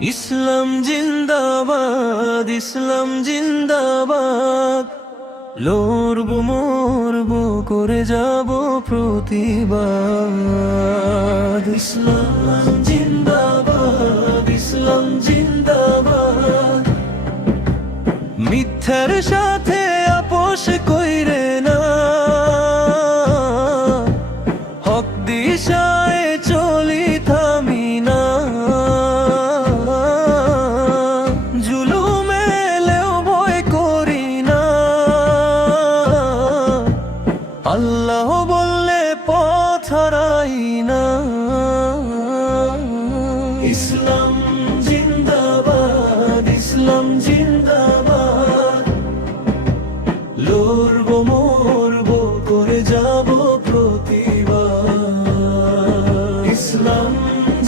ইসলাম জিন্দাবাদ, ইসলাম জিন্দাবাদ। লড়বো মরবো করে যাব প্রতিবাদ। ইসলাম জিন্দাবাদ, ইসলাম জিন্দাবাদ। মিথ্যার সাথে আপোষ কইরে না, হক দিশায় চলি থামি না। জুলুম এলেও ভয় করি না, আল্লাহ বললে পথ হারাই না। ইসলাম জিন্দাবাদ, ইসলাম জিন্দাবাদ। লড়বো মরবো করে যাব প্রতিবাদ। ইসলাম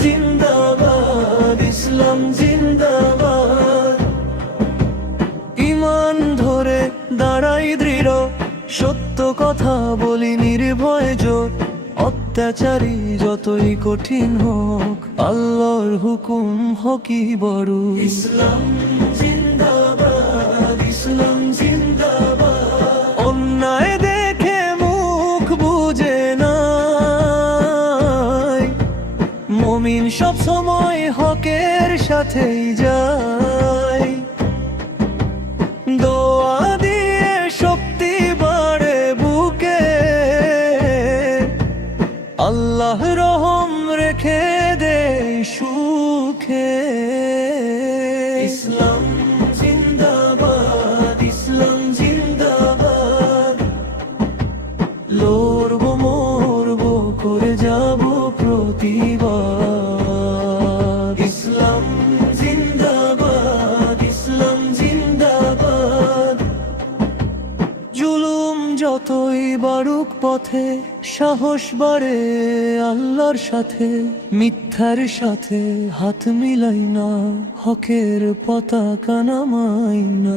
জিন্দাবাদ, ইসলাম জিন্দাবাদ। ঈমান ধরে দাঁড়াই দৃঢ়, সত্য কথা বলি নির্ভয় জোর। অত্যাচারী যতই কঠিন হোক, আল্লাহর হুকুম হকি বড়। ইসলাম জিন্দাবাদ, ইসলাম জিন্দাবাদ। অন্যায় দেখে মুখ বুজে নাই, মুমিন সব সময় হকের সাথেই যায়। দোয়া দিয়ে শক্তি বাড়ে বুকে, আল্লাহ রহম রেখে দে সুখে। ইসলাম জিন্দাবাদ, ইসলাম জিন্দাবাদ। লড়বো মরবো করে যাব প্রতিবাদ। ইসলাম জিন্দাবাদ, ইসলাম জিন্দাবাদ। জুলুম যতই বাড়ুক পথে, সাহস বাড়ে আল্লাহর সাথে। মিথ্যার সাথে হাত মিলাই না, হকের পতাকা নামাই না।